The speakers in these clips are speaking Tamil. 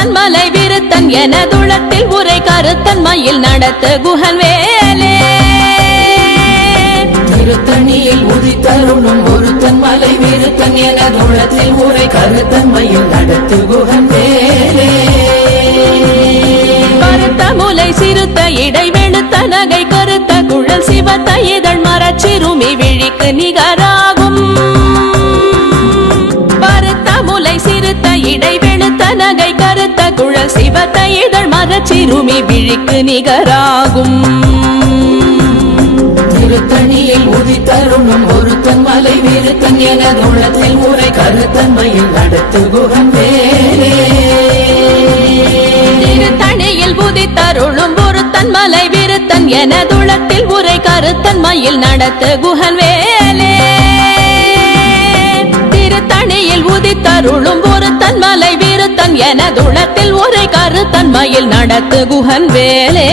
ஒருத்தன் மலை விருத்தன் என துளத்தில் உரை கருத்தன் மயில் நடத்து குகன் வேலே திருத்தணியில் உதித்தருளும் ஒருத்தன் மலை விருத்தன் என துளத்தில் உரை கருத்தன் மயில் நடத்து குகன் வேலே கருத்த முலை சிறுத்த இடை வெளுத்த நகை கருத்த குழல் சிவத்த இதழ் மரச்சிறுமி விழிக்கு நிகராகும் பருத்த முலை சிறுத்த இடை வெளுத்த நகை கருத்த குழல் சிவத்த இதழ் மரச்சிறுமி விழிக்கு நிகராகும் திருத்தணியில் உதித்தருளும் ஒருத்தன் மலை விருத்தன் என துளத்தில் உரை கருத்தன் மயில் நடத்து குகன் வேலே திருத்தணியில் உதித்தருளும் ஒருத்தன் மலை விருத்தன் என துளத்தில் உரை கருத்தன் மயில் நடத்து குகன் வேலே திருத்தணியில் உதித்தருளும் ஒருத்தன் மலை விருத்தன் என துளத்தில் உரை கருத்தன் மயில் நடத்து குகன் வேலே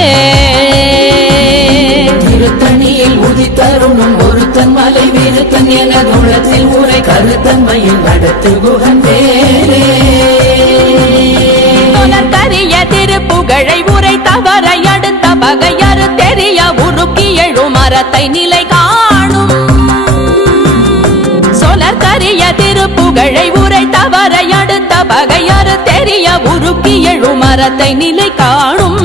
திருத்தணியில் உதித்தருளும் ஒருத்தன் மலை விருத்தன் என துளத்தில் உரை கருத்தன் மயில் நடத்து குகன் வேலே கரிய திருப்புகழை உரை தவறை அடுத்த பகையறு தெரிய உருக்கி எழும் மரத்தை நிலை காணும் சொலற்கரிய திருப்புகழை உரை தவறை அடுத்த பகையறு தெரிய உருக்கி எழும் மரத்தை நிலை காணும்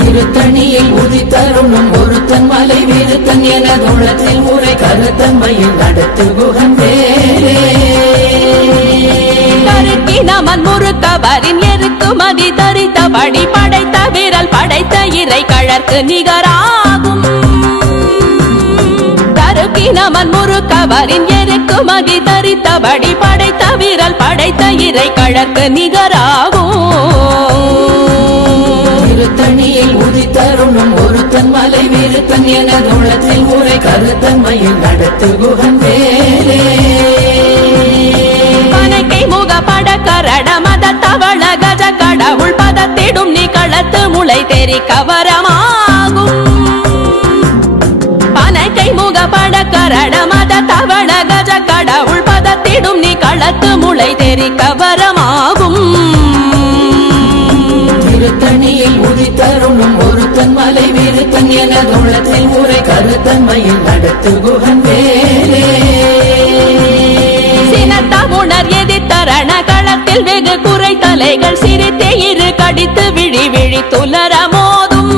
திருத்தணியில் உதித்தருளும் ஒருத்தன் மலை விருத்தன் என துளத்தில் உரை கருத்தன் மயில் நடத்து குகன் வேலே நமன் முறுக்கவரின் எருக்கு மதி தரித்த படி படைத்த விரல் படைத்த இறை கழற்கு நிகராகும் தருக்கி நமன் முறுக்கவரின் எருக்கு மதி தரித்த படி படைத்த விரல் படைத்த இறை கழற்கு நிகராகும் திருத்தணியில் உதித்தருளும் ஒருத்தன் மலை விருத்தன் என துளத்தில் உரை கருத்தன் மயில் நடத்து குகன் வேலே முக பட கரட மத தவள கஜ கடவுள் பதத்திடும் நீ களத்து முளை தெரி கவரமாகும் பனைக்கை முக பட கரட மத தவள கஜ கடவுள் பதத்திடும் நீ களத்து முளை தெரி கவரமாகும் திருத்தணியில் உதித்தருளும் ஒருத்தன் மலை விருத்தன் என துளத்தில் உரை கருத்தன் மயில் நடத்து குகன் வேலே உணர் எதிர்த்தரண களத்தில் வெகு குறை தலைகள் சிரித்தே இரு கடித்து விழி விழி துலர மோதும்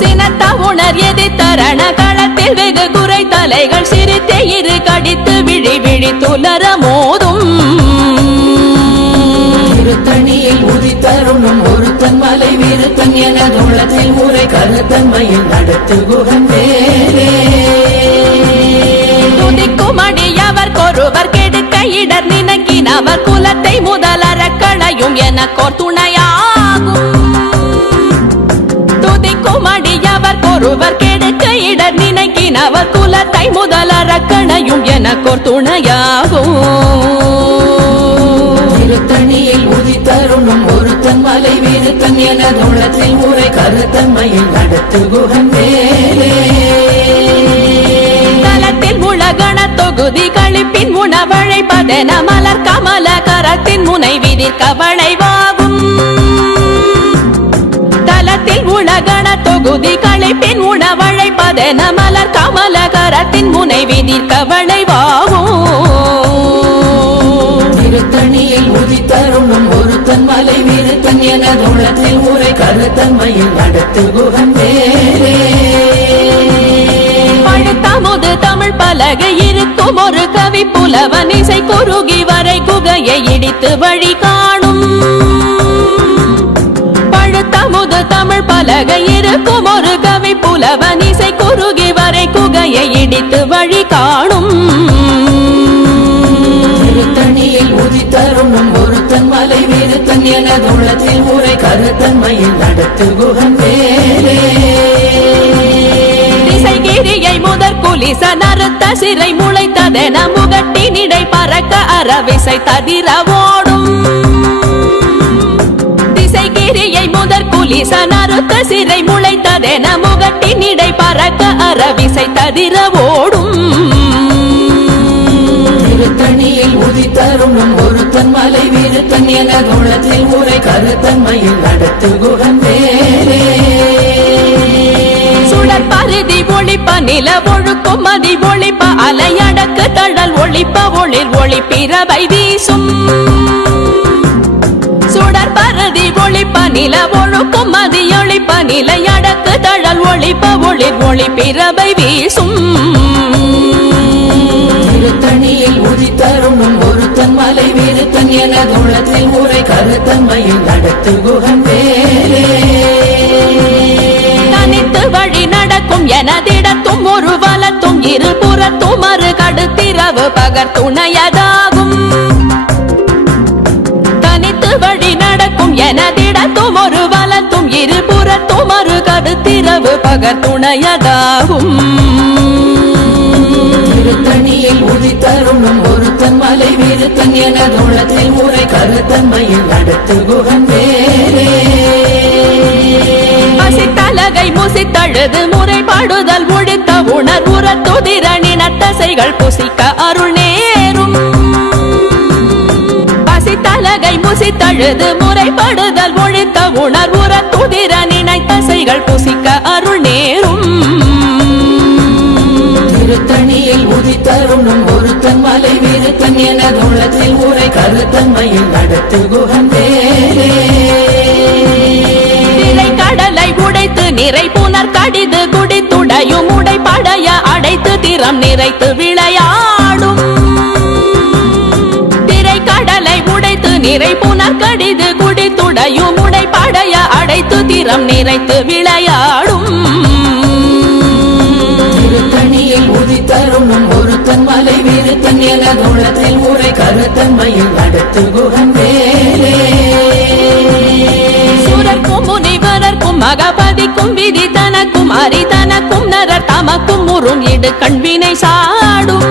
சினத்த உணர் எதிர்த்தரண களத்தில் வெகு குறை தலைகள் சிரித்தே இரு கடித்து விழி விழி துலர மோதும் திருத்தணியில் உதித்தருளும் ஒருத்தன் மலை விருத்தன் என துளத்தில் உரை கருத்தன் மயில் நடத்து குகன் வேலே அடியவர் கொருவர் கெடுக்க இடர் நினைக்கினவர் குலத்தை முதலற களையும் எனக்கோர் துணையாகும் துதிக்கும் அடியவர் கொருவர் கெடுக்க இடர் நினைக்கினவர் குலத்தை முதலற களையும் எனக்கோர் துணையாகும் திருத்தணியில் உதித்தருளும் ஒருத்தன் மலை விருத்தன் என துளத்தில் உரை கருத்தன் மயில் நடத்து குகன் வேலே உலகண தொகுதி கழிப்பின் உணவழைப்பதென மலர் கமல கரத்தின் முனை விதிர் கவளைவாகும் தலத்தில் உலகண தொகுதி கழிப்பின் உணவழைப்பதென மலர் கமல கரத்தின் முனை விதிர் கவளைவாகும் திருத்தணியில் உதித்தருளும் ஒருத்தன் மலை விருத்தன் என துளத்தில் உரை கருத்தன் மயில் நடத்து குகன் வேலே தமுது தமிழ் பலகை இருக்கும் ஒரு கவி புலவன் இசை குறுகி வரை குகையை இடித்து வழி காணும் பழுத்தமுது தமிழ் பலகை இருக்கும் ஒரு கவி புலவன் இசை குறுகி வரை குகையை இடித்து வழி காணும் திருத்தணியில் உதித்தருளும் ஒருத்தன் மலை விருத்தன் என துளத்தில் உரை கருத்தன் மயில் நடத்து குகன் வேலே கிரியை முதற் குலிச நறுத்த சிறை முளைத்ததென முகட்டினிடை பறக்க அறவிசை ததிர ஓடும் திசைகிரியை முதற் குலிச நறுத்த சிறை முளைத்ததென முகட்டினிடை பறக்க அறவிசை ததிர ஓடும் திருத்தணியில் உதித்தருணும் ஒருத்தன் மலை விருத்தன் எனது உள்ளத்தில் உரை கருத்தன்மையில் நடத்து குகன் வேலே சுடர் பருதி ஒளிப்ப நில ஒழுக்கும் மதி ஒளிப்ப அலையடக்கு தழல் ஒளிப்ப ஒளிர் ஒளிப்பிரவை வீசும் சுடர் பருதி ஒளிப்ப நில ஒழுக்கும் மதி ஒளிப்ப நிலையடக்கு தழல் ஒளிப்ப ஒளிர் ஒளிப்பிரவை வீசும் திருத்தணியில் உதித்தருணும் ஒருத்தன் மலை விருத்தன் எனது உள்ளத்தில் உரை கருத்தன்மையில் நடத்து குகன் வேலே தனித்து வழி நடக்கும் எனதிடத்தும் ஒரு வலத்தும் இருபுறத்தும் மறு கடுத்திரவு பகர் துணையதாகும் தனித்து வழி நடக்கும் எனதிடத்தும் ஒரு வலத்தும் இருபுறத்தும் மறு கடுத்திரவு பகர் துணையதாகும் திருத்தணியில் உதித்தருணும் ஒருத்தன் மலை விருத்தன் எனது உள்ளத்தில் உரை கருத்தன்மையில் நடத்து குகன் வேலே பசித்தலகை முசித்தழுது முறைப்பாடுதல் ஒழித்த உணர்வுற துதிரணின தசைகள் புசிக்க அருள் நேரும் பசித்தலகை முசித்தழுது முறைப்படுதல் ஒழித்த உணர்வுற துதிரணின தசைகள் புசிக்க அருள் நேரும் திருத்தணியில் உதித்தருணும் ஒருத்தன் மலை விருத்தன் எனது உள்ளத்தில் உரை கருத்தன்மையில் நடத்து குகன் வேலே கடலை உடைத்து நிறை புனர் கடிது குடித்துடையும் உடைப்படைய அடைத்து திறம் நிறைத்து விளையாடும் திரை கடலை உடைத்து நிறை புனர் கடிது குடித்துடையும் உடைப்படைய அடைத்து திறம் நிறைத்து விளையாடும் திருத்தணியில் உதித்தருணும் ஒருத்தன் மலை விருத்தன் எனது உள்ளத்தில் உரை கருத்தன்மையில் நடத்து குகன் வேலே சுரர்க்கும் முனிவரர்க்கும் மகபதிக்கும் விதி தனக்கும் அரிதனக்கும் நரர் தமக்கும் முறும் இடு கண்வினை சாடும்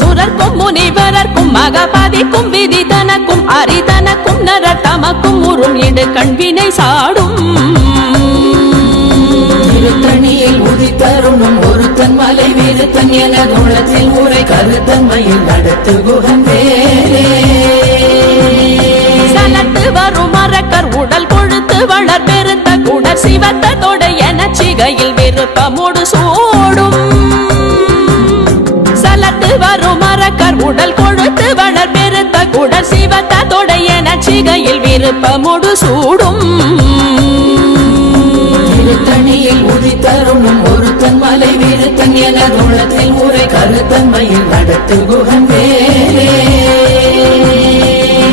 சுரர்க்கும் முனிவரர்க்கும் மகபதிக்கும் விதி தனக்கும் அரிதனக்கும் நரர் தமக்கும் முறும் இடு கண்வினை சாடும் திருத்தணியில் உதித்தருணும் ஒருத்தன் மலை விருத்தன் எனது உள்ளத்தில் உரை கருத்தன்மையில் நடத்து குகன் வேலே சலத்து வரும் மரக்கர் உடல் கொழுத்து வளர் பெருத்த குடர் சிவத்த தொடை என சிகையில் விருப்பமோடு சூடும் சலத்து வரும் மரக்கர் உடல் கொழுத்து வளர் பெருத்த குடர் சிவத்த தொடை என சிகையில் விருப்பமோடு சூடும் திருத்தணியில் உதித்தருணும் ஒருத்தன் மலை விருத்தன் எனது உள்ளத்தில் உரை கருத்தன்மையில் நடத்து குகன் வேலே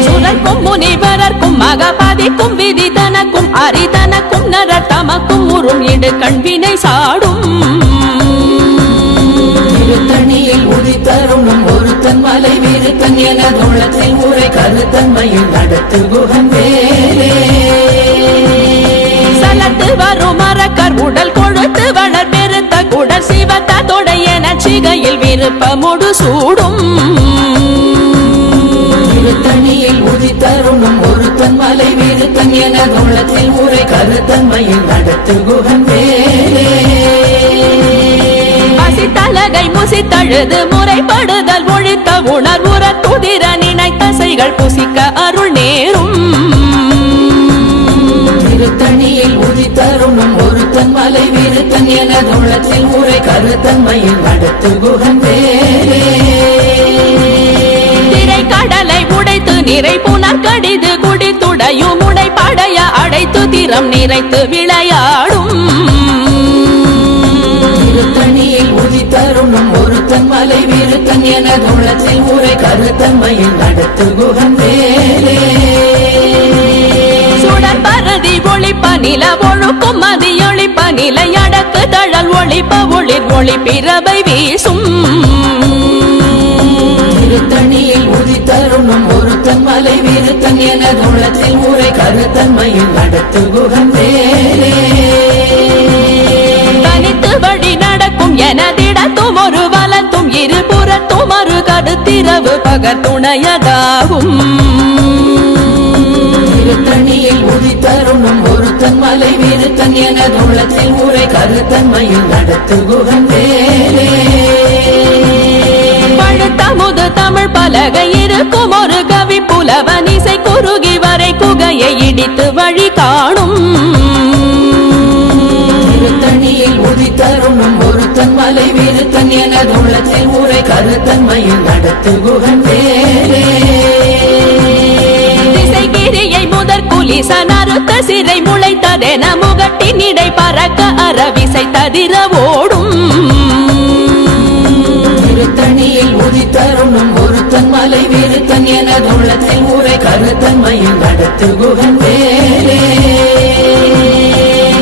சுரர்க்கும் முனிவரர்க்கும் மகபதிக்கும் விதி தனக்கும் அரிதனக்கும் நரர் தமக்கும் உறும் இடு கண்வினை சாடும் திருத்தணியில் உதித்தருணும் ஒருத்தன் மலை விருத்தன் எனது உள்ளத்தில் உரை கருத்தன்மையில் நடத்து குகன் வேலே சலத்து வரும் மரக்கர் உடல் கொழுத்து வளர் பெருத்த குடர் சிவத்த தொடை என சிகையில் விருப்பமோடு சூடும் திருத்தணியில் உதித்தருணும் ஒருத்தன் மலை விருத்தன் எனது உள்ளத்தில் உரை கருத்தன்மையில் நடத்து குகன் வேலே பசித்தலகை முசித்தழுது முறைப்படுதல் ஒழித்த உணர்வுற துதிர நினைத்தசைகள் புசிக்க அருள் நேரும் திருத்தணியில் உதித்தருணும் ஒருத்தன் மலை விருத்தன் எனது உள்ளத்தில் உரை கருத்தன்மையில் நடத்து குகன் வேலே திரை கடலை உடைத்து நிறை புனர் கடிது குடித்துடையும் உடைப்படைய அடைத்து திறம் நிறைத்து விளையாடும் திருத்தணியில் உதித்தருணும் ஒருத்தன் மலை விருத்தன் எனது உள்ளத்தில் உரை கருத்தன்மையில் நடத்து குகன் வேலே சுடர் பருதி ஒளிப்ப நில ஒழுக்கும் மதி ஒளிப்ப நிலையடக்கு தழல் ஒளிப்ப ஒளிர் ஒளிப்பிரவை வீசும் திருத்தணியில் உதித்தருணும் ஒருத்தன் மலை விருத்தன் எனது உள்ளத்தில் உரை கருத்தன்மையில் நடத்து குகன் வேலே தனித்து வழி நடக்கும் எனதிடத்தும் ஒரு வலத்தும் இருபுறத்தும் மறு கடுத்திரவு பகர் துணையதாகும் திருத்தணியில் உதித்தருணும் ஒருத்தன் மலை விருத்தன் எனது உள்ளத்தில் உரை கருத்தன்மையில் நடத்து குகன் வேலே பழுத்த அமுது தமிழ் பலகை இருக்கும் ஒரு கவி புலவன் இசை குறுகி வரை குகையை இடித்து வழி காணும் திருத்தணியில் உதித்தருணும் ஒருத்தன் மலை விருத்தன் எனது உள்ளத்தில் உரை கருத்தன்மையில் நடத்து குகன் வேலே திசைகிரியை முதற் குலிசன் அறுத்த சிறை முளைத்ததென முகட்டின் இடை பறக்க அறவிசை ததிர ஓடும் திருத்தணியில் உதித்தருணும் ஒருத்தன் மலை விருத்தன் எனது உள்ளத்தில் உரை கருத்தன்மையில் நடத்து குகன் வேலே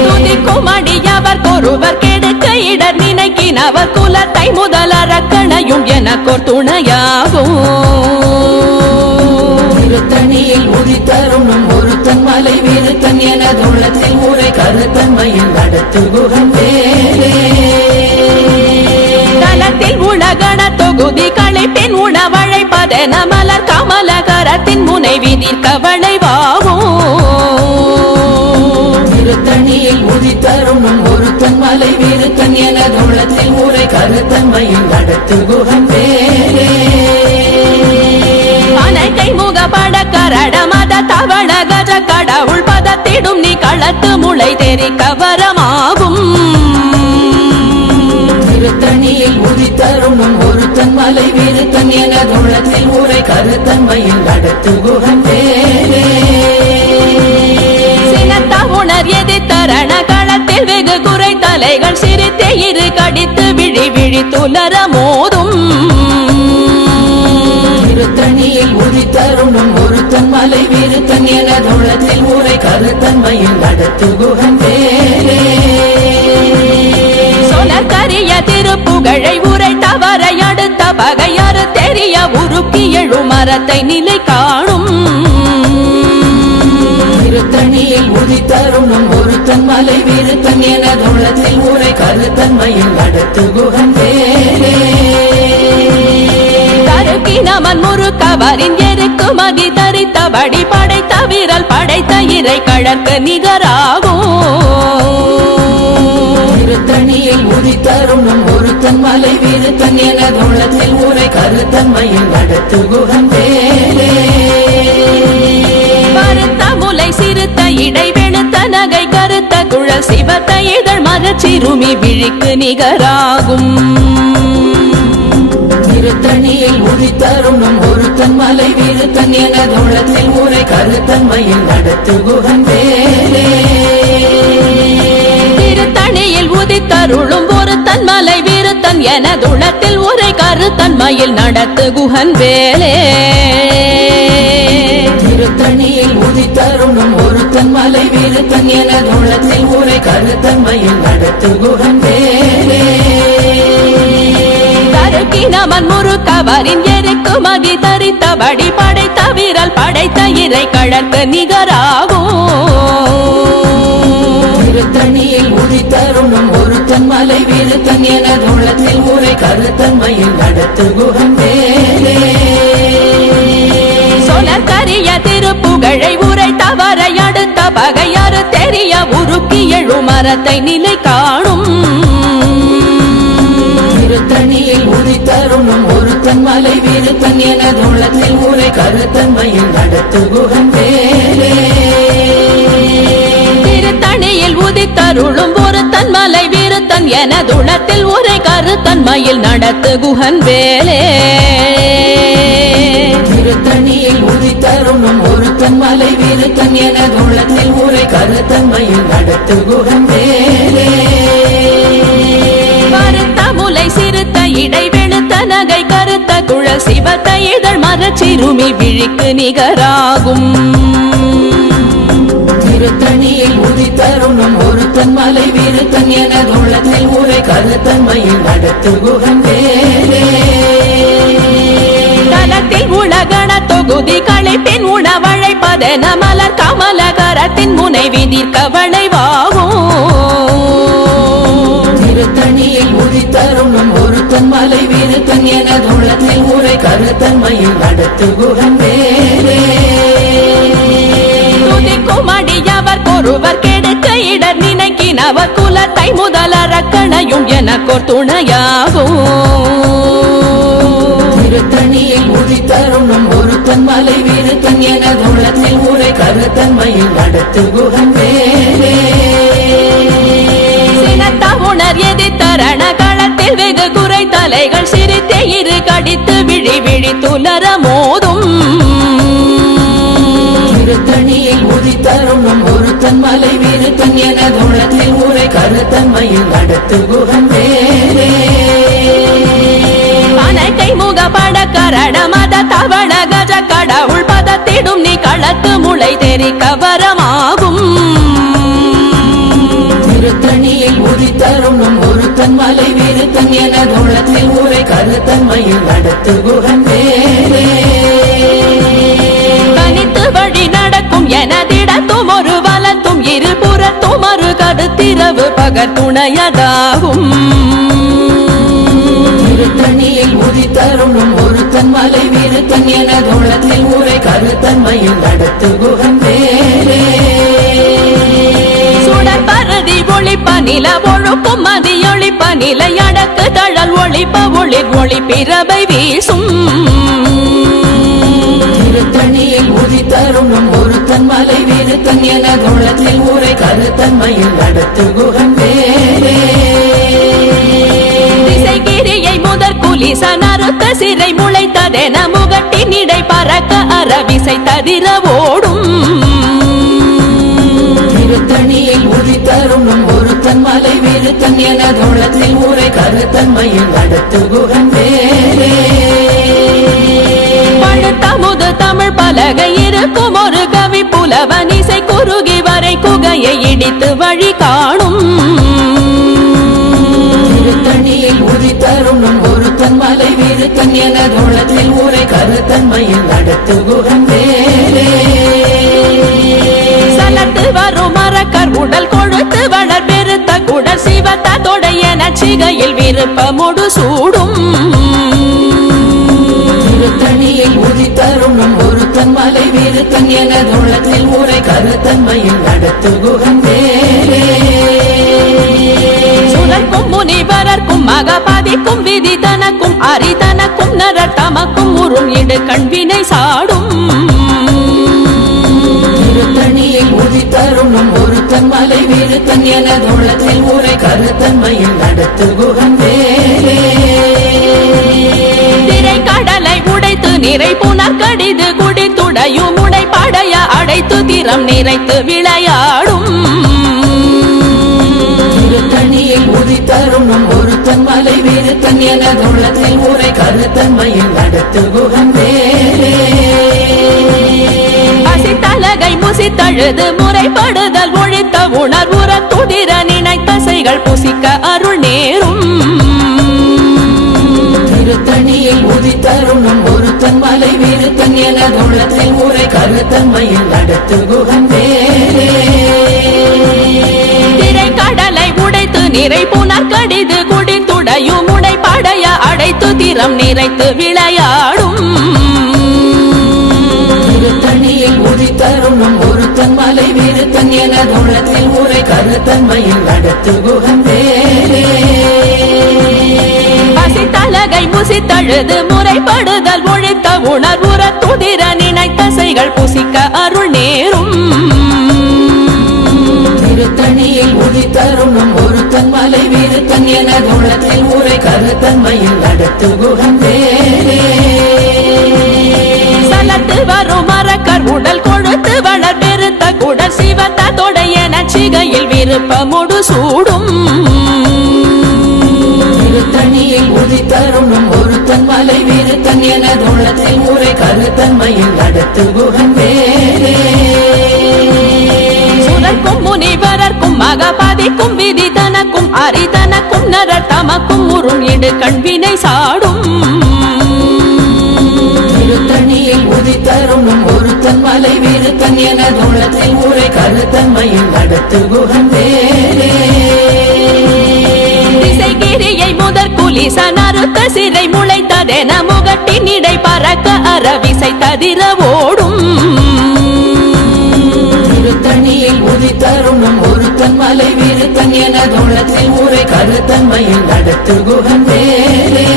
துதிக்குமடியவர் கொருவர் கெடுக்க இடர் நினைக்கினவர் குலத்தை முதல் அரக்கணையும் எனக்கோர் துணையாகும் திருத்தணியில் உதித்தருணும் ஒருத்தன் மலை விருத்தன் எனது உள்ளத்தில் உரை கருத்தன்மையில் நடத்து குகன் வேலே தலத்தில் உலகண தொகுதி களைப்பின் உணவழைப்பதென மலர் கமலகரத்தின் முனை விதிர்க்க வளைவாகும் திருத்தணியில் உதித்தருணும் ஒருத்தன் மலை விருத்தன் எனது உள்ளத்தில் உரை கருத்தன்மையில் நடத்து குகன் வேலே அனைக்கை முகப்பட கரட மத தவள கஜ கடவுள் பதத்திடும் நீ களத்து முளை தெரிக்க வரமாகும் திருத்தணியில் உதித்தருணும் ஒருத்தன் மலை விருத்தன் எனது உள்ளத்தில் உரை கருத்தன்மையில் நடத்து குகன் வேலே சினத்த உணர் எதிர்த்தரண களத்தில் வெகு குறை தலைகள் சிரித்தே இரு கடித்து விழி விழி துலர மோதும் திருத்தணியில் உதித்தருணும் ஒருத்தன் மலை விருத்தன் எனது உள்ளத்தில் உரை கருத்தன்மையில் நடத்து குகன் வேலே சொலக்கரிய திருப்புகழை உரை தவறை அடுத்த பகையறு தெரிய உருக்கி எழு மரத்தை நிலை காணும் திருத்தணியில் உதித்தருணும் ஒருத்தன் மலை விருத்தன் எனது உள்ளத்தில் உரை கருத்தன்மையில் நடத்து குகன் வேலே தருக்கினமன் முறுக்கவரின் எருக்கு மதி தரித்தபடி படைத்த வீரல் படைத்த இறை கழற்கு நிகராகும் திருத்தணியில் உதித்தருணும் ஒருத்தன் மலை விருத்தன் எனது உள்ளத்தில் உரை கருத்தன்மையில் நடத்து குகன் வேலே கருத்த முலை சிறுத்த இடை வெளுத்த நகை கருத்த குழல் சிவத்த இதழ் மரச்சிறுமி விழிக்கு நிகராகும் திருத்தணியில் உதித்தருணும் ஒருத்தன் மலை விருத்தன் எனது உள்ளத்தில் உரை கருத்தன்மையில் நடத்து குகன் வேலே திருத்தணியில் உதித்தருளும் ஒரு தன்மலை விருத்தன் எனதுளத்தில் உரை கருத்தன்மையில் நடத்து குகன் வேலே திருத்தணியில் உதித்தருணும் ஒருத்தன் மலை விருத்தன் எனது உள்ளத்தில் உரை கருத்தன்மையில் நடத்து குகன் வேலே தருக்கினமன் முறுக்கவரின் எருக்கு மதி தரித்தபடி படைத்த வீரல் படைத்த இறை கழற்கு நிகராகும் திருத்தணியில் உதித்தருணும் ஒருத்தன் மலை விருத்தன் எனது உள்ளத்தில் உரை கருத்தன்மையில் நடத்து குகன் வேலே சொலக்கரிய திருப்புகழை உரை தவறை அடுத்த பகையறு தெரிய உருக்கி எழு மரத்தை நிலை காணும் திருத்தணியில் உதித்தருணும் ஒருத்தன் மலை விருத்தன் எனது உள்ளத்தில் உரை கருத்தன்மையில் நடத்து குகன் வேலே திருத்தணியில் உதித்தருளும் ஒரு தன்மலை விருத்தன் எனதுளத்தில் உரை கருத்தன்மையில் நடத்து குகன் வேலே திருத்தணியில் உதித்தருணும் ஒருத்தன் மலை விருத்தன் எனது உள்ளத்தில் உரை கருத்தன்மையில் நடத்து குகன் வேலே கருத்த முலை சிறுத்த இடை வெளுத்த நகை கருத்த குழல் சிவத்த இதழ் மரச்சிறுமி விழிக்கு நிகராகும் திருத்தணியில் உதித்தருணும் ஒருத்தன் மலை விருத்தன் எனது உள்ளத்தில் உரை கருத்தன்மையில் நடத்து குகன் வேலே தலத்தில் உலகண தொகுதி களைப்பின் உணவழைப்பதென மலர் கமலகரத்தின் முனை விதிர்க்க வளைவாகும் திருத்தணியில் உதித்தருணும் ஒருத்தன் மலை விருத்தன் எனது உள்ளத்தில் உரை கருத்தன்மையில் நடத்து குகன் வேலே துதிக்குமடியவர் கொருவர் கெடுக்க இடர் நினைக்கினவர் குலத்தை முதல் அரக்கணையும் எனக்கோர் துணையாகும் திருத்தணியில் உதித்தருணும் ஒருத்தன் மலை விருத்தன் எனதுள்ளத்தில் உரை கருத்தன்மையில் நடத்து குகன் வேலே உணர் எதிர்த்தரண களத்தில் வெகு குறை தலைகள் சிரித்தே இரு கடித்து விழி விழி துலர மோதும் திருத்தணியில் உதித்தருணும் ஒருத்தன் மலை விருத்தன் எனதுள்ளத்தில் உரை கருத்தன்மையில் நடத்து குகன் வேலே கை முகப்பட கரட மத தவள கஜ கடவுள் பதத்திடும் நீ களத்து முளை தெரி கவரமாகும் திருத்தணியில் உதித்தருணும் ஒருத்தன் மலை விருத்தன் எனதுள்ளத்தில் உரை கருத்தன்மையில் நடத்து குகன் வேலே கனித்து வழி நடக்கும் எனதிடத்தும் ஒரு வலத்தும் இருபுறத்தும் ஒரு கருத்திரவு பகத்துணையதாகும் திருத்தணியில் உதித்தருணும் ஒருத்தன் மலை விருத்தன் எனதுள்ளத்தில் உரை கருத்தன்மையில் நடத்து குகன் வேலே சுடர் பரதி ஒளிப்ப நில ஒழுக்கும் மதியொளிப்ப நிலை அடக்கு தழல் ஒளிப்ப ஒளிர் ஒளி பிறவை வீசும் திருத்தணியில் உதித்தருணும் ஒருத்தன் மலை விருத்தன் எனதுள்ளத்தில் உரை கருத்தன்மையில் நடத்து குகன் வேலே திசைகிரியை முதற் குலிசன் அறுத்த சிறை முளைத்ததென முகட்டின் இடை பறக்க அறவிசை ததிர ஓடும் திருத்தணியில் உதித்தருணும் ஒருத்தன் மலை விருத்தன் எனதுள்ளத்தில் உரை கருத்தன்மையில் நடத்து குகன் வேலே பழுத்தமுது தமிழ் பலகை இருக்கும் ஒரு கவி புலவன் இசை குறுகி வரை குகையை இடித்து வழி காணும் திருத்தணியில் உதித்தருணும் ஒருத்தன் மலை விருத்தன் எனதுள்ளத்தில் உரை கருத்தன்மையில் நடத்து குகன் வேலே சலத்து வரும் மரக்கர் உடல் கொழுத்து வளர் பெருத்த குடல் சிவத்த தொடைய நச்சிகையில் விருப்பமுடு சூடும் திருத்தணியில் உதித்தருணும் ஒருத்தன் மலை விருத்தன் எனதுள்ளத்தில் உரை கருத்தன்மையில் நடத்து குகன் வேலே சுழற்கும் முனிவரர்க்கும் மகபதிக்கும் விதி தனக்கும் அரிதனக்கும் நரர் தமக்கும் உறும் இடு கண்வினை சாடும் திருத்தணியில் உதித்தருணும் ஒருத்தன் மலை விருத்தன் எனதுள்ளத்தில் உரை கருத்தன்மையில் நடத்து குகன் வேலே திரை கடலை உடைத்து நிறை புனர் கடிது குடித்துடையும் உடை படைய அடைத்து திறம் நிறைத்து விளையாடும் திருத்தணியில் உதித்தருணும் ஒருத்தன் மலை விருத்தன் எனதுள்ளத்தில் உரை கருத்தன்மையில் நடத்து குகன் வேலே பசித்தலகை முசித்தழுது முறைப்படுதல் ஒழித்த உணர்வுற துதிர நினைத்தசைகள் புசிக்க அருள் நேரும் திருத்தணியில் உதித்தருணும் ஒருத்தன் மலை விருத்தன் எனதுள்ளத்தில் உரை கருத்தன்மையில் நடத்து குகன் வேலே திரை கடலை உடைத்து நிறை புனர் கடிது குடித்துடையும் உடை படைய அடைத்து திறம் நிறைத்து விளையாடும் திருத்தணியில் உதித்தருணும் ஒருத்தன் மலை விருத்தன் எனதுள்ளத்தில் உரை கருத்தன்மையில் நடத்து குகன் வேலே பசித்தலகை முசித்தழுது முறைப்படுதல் ஒழித்த உணர்வுற துதிர நினைத்தசைகள் புசிக்க அருள் நேரும் திருத்தணியில் உதித்தருணும் ஒருத்தன் மலை விருத்தன் எனதுள்ளத்தில் உரை கருத்தன்மையில் நடத்து குகன் வேலே சலத்து வரும் மரக்கர் உடல் கொழுத்து வளர் பெருத்த குடல் சிவத்த தொடைய நச்சிகையில் விருப்பமுடு சூடும் திருத்தணியில் உதித்தருணும் ஒருத்தன் மலை விருத்தன் எனதுள்ளத்தில் உரை கருத்தன்மையில் நடத்து குகன் வேலே சுழற்கும் முனிவரர்க்கும் மகபதிக்கும் விதி தனக்கும் அரிதனக்கும் நரர் தமக்கும் உறும் இடு கண்வினை சாடும் திருத்தணியில் உதித்தருணும் ஒருத்தன் மலை விருத்தன் எனதுள்ளத்தில் உரை கருத்தன்மையில் நடத்து குகன் வேலே திசைகிரியை முதற் குலிசன் அறுத்த சிறை முளைத்ததென முகட்டின் இடை பறக்க அறவிசை ததிர ஓடும் திருத்தணியில் உதித்தருணும் ஒருத்தன் மலை விருத்தன் எனதுள்ளத்தில் உரை கருத்தன்மையில் நடத்து குகன் வேலே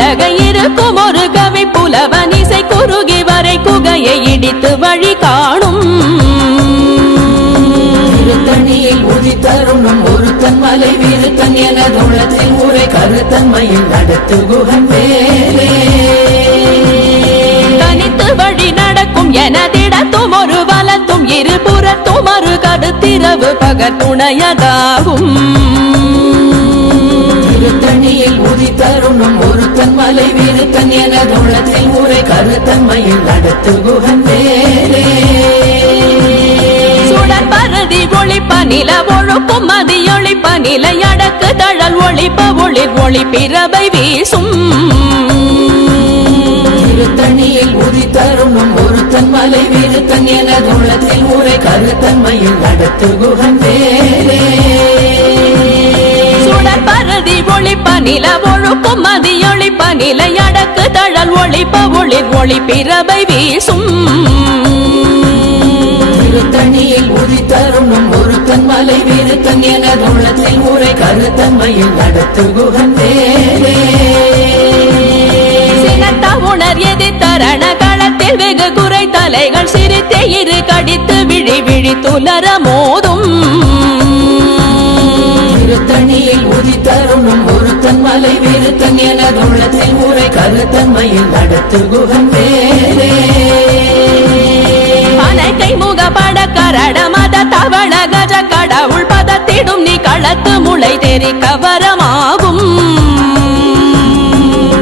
பலகை இருக்கும் ஒரு கவி புலவன் இசை குறுகி வரை குகையை இடித்து வழி காணும் திருத்தணியில் உதித்தருணும் ஒருத்தன் மலை வீருத்தன் எனதுள்ளத்தில் உரை கருத்தன்மையில் நடத்து குகன் வேலே தனித்து வழி நடக்கும் எனதிடத்தும் ஒரு வலத்தும் இருபுறத்தும் ஒரு கருத்திரவு பகர் துணையதாகும் திருத்தணியில் உதித்தருணும் ஒருத்தன் மலை வீருத்தன் எனதுள்ளத்தில் உரை கருத்தன்மையில் நடத்து குகன் வேலே சுடர் பரதி ஒளிப்ப நில ஒழுக்கும் மதியொளிப்ப நிலை அடக்கு தழல் ஒளிப்ப ஒளிர் ஒளி பிறவை வீசும் திருத்தணியில் உதித்தருணும் ஒருத்தன் மலை வீருத்தன் எனதுள்ளத்தில் உரை கருத்தன்மையில் நடத்து குகன் வேலே சுடர் பரதி ஒளிப்ப நில ஒழுக்கும் மதியொளிப்ப நிலை அடக்கு தழல் ஒளிப்ப ஒளிர் ஒளி பிறவை வீசும் திருத்தணியில் உதித்தருணும் ஒருத்தன் மலை வீருத்தன் எனதுள்ளத்தில் உரை கருத்தன்மையில் நடத்து குகன் வேலே சினத்த உணர் எதிர்த்தரண களத்தில் வெகு குறை தலைகள் சிரித்தே இரு கடித்து விழி விழி துலர மோதும் திருத்தணியில் உதித்தருணும் ஒருத்தன் மலை வீருத்தன் எனதுள்ளத்தில் உரை கருத்தன்மையில் நடத்து குகன் வேலே அனைக்கை முக பட கரட மத தவள கஜ கடவுள் பதத்திடும் நீ களத்து முளை தெரி கவரமாகும்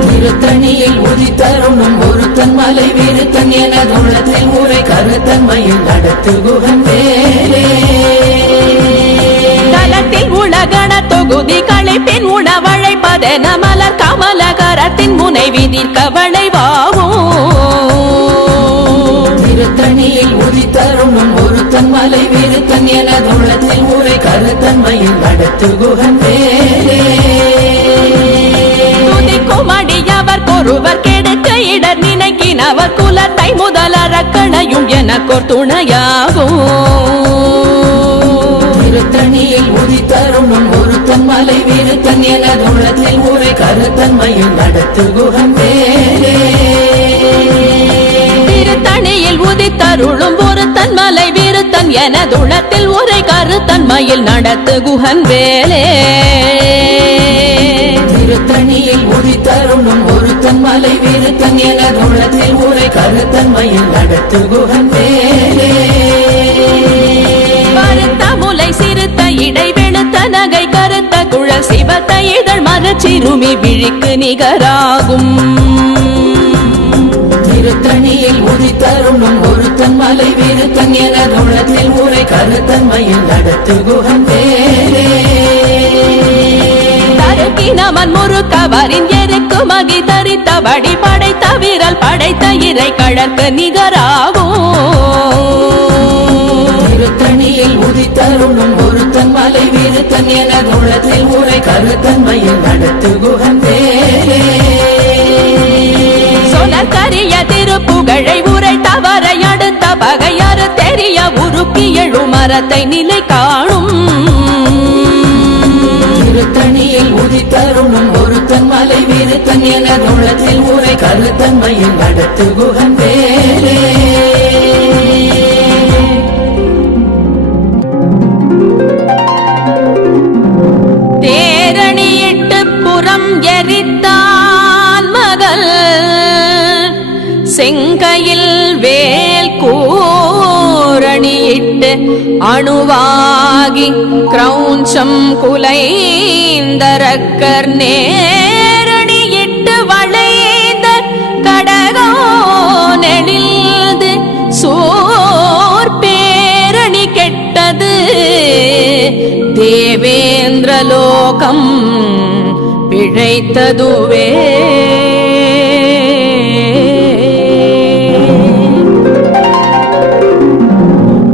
திருத்தணியில் உதித்தருணும் ஒருத்தன் மலை வீருத்தன் எனதுள்ளத்தில் உரை கருத்தன்மையில் நடத்து குகன் வேலே தலத்தில் உலகண தொகுதி களைப்பின் உணவழைப்பதென மலர் கமல கரத்தின் முனை விதிர் கவளைவாகும் திருத்தணியில் உதித்தருணும் ஒருத்தன் மலை வீருத்தன் எனதுள்ளத்தில் உரை கருத்தன்மையில் நடத்து குகன் வேலே துதிக்கும் அடியவர் ஒருவர் கெடுக்க இடர் நினைக்கினவர் குலத்தை முதலறக்கணையும் எனக்கோர் துணையாகும் திருத்தணியில் உதித்தருணும் ஒருத்தன் மலை வீருத்தன் எனதுள்ளத்தில் உரை கருத்தன்மையில் நடத்து குகன் வேலே திருத்தணியில் உதித்தருளும் ஒருத்தன் மலை வீருத்தன் எனதுளத்தில் உரை கருத்தன்மையில் நடத்து குகன் வேலே திருத்தணியில் உதித்தருணும் ஒருத்தன் மலை வீருத்தன் எனதுள்ளத்தில் உரை கருத்தன்மையில் நடத்து குகன் வேலே பருத்த முலை சிறுத்த இடை வெளுத்த நகை கருத்த குழல் சிவத்த இதழ் மரச்சிறுமி விழிக்கு நிகராகும் திருத்தணியில் உதித்தருணும் ஒருத்தன் மலை வீருத்தன் எனதுள்ளத்தில் உரை கருத்தன்மையில் நடத்து குகன் வேலே தருக்கினமன் முறுக்கவரின் எருக்கு மகி தரித்த வடி படைத்த விரல் படைத்த இறை கழற்கு நிகராகும் திருத்தணியில் உதித்தருணும் ஒருத்தன் மலை வீருத்தன் எனதுள்ளத்தில் உரை கருத்தன்மையில் நடத்து குகன் வேலே சொலக்கரிய திருப்புகழை உரை தவறை அடுத்த பகையாறு தெரிய உருக்கி எழு மரத்தை நிலை காணும் திருத்தணியில் உதித்தருணும் ஒருத்தன் மலை வீருத்தன் எனதுள்ளத்தில் உரை கருத்தன்மையில் நடத்து குகன் வேலே தேரணியிட்டு புறம் எரித்தான் மகள் செங்கையில் வேல் கூரணியிட்டு அணுவாகி கிரௌஞ்சம் குலைந்தரக்கர் நேரணியிட்டு வளைந்த கடகோ நெளிந்து சோர் பேரணி கெட்டது தேவேந்திரலோகம் பிழைத்ததுவே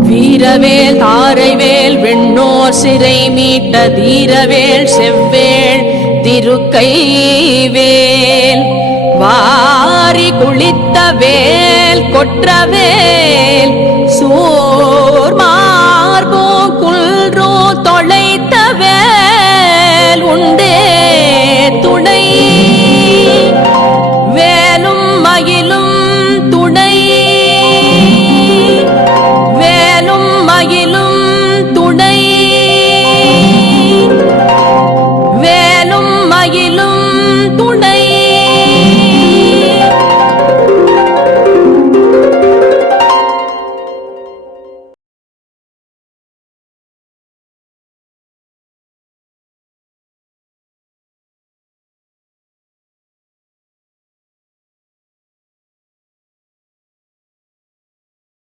வீரவேல் தாரைவேல் வெண்ணோர் சிறை மீட்ட தீரவேல் செவ்வேள் திருக்கைவேல் வாரி குளித்த வேல் கொற்றவேல் சோர் மார்போ குல்ரோ தொலைத்த வேல் உண்டே துணை